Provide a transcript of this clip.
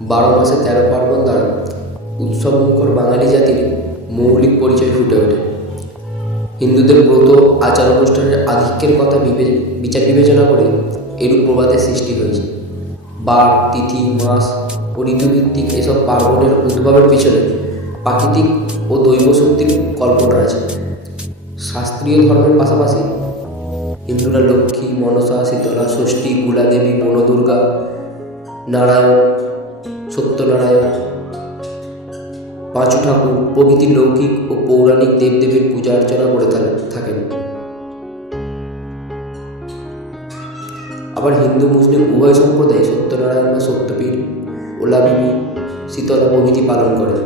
12 মাসে 13 পার্বণ দ্বারা উৎসবমুখর বাঙালি জাতির মৌলিক পরিচয় ফুটে ওঠে। হিন্দুদের ব্রত আচার অনুষ্ঠানের আধিক্যের কথা বিচার বিবেচনা করে এরূপ প্রবাদের সৃষ্টি হয়েছে। বার, তিথি, মাস ও ঋতুভিত্তিক এসব পার্বণের উদ্ভবের পিছনে প্রাকৃতিক ও দৈব শক্তির কল্পনা আছে। শাস্ত্রীয় ধর্মের পাশাপাশি হিন্দুরা লক্ষ্মী, মনসা, শীতলা, ষষ্ঠী, কুলাদেবী, বনদুর্গা, নারায়ণ, সত্যনারায়ণ, পাঁচু ঠাকুর প্রভৃতি লৌকিক ও পৌরাণিক দেবদেবীর পূজা অর্চনা করে থাকেন। আবার হিন্দু মুসলিম উভয় সম্প্রদায় সত্যনারায়ণ বা সত্যপীর, ওলাবিবি, শীতলা প্রভৃতি পালন করে।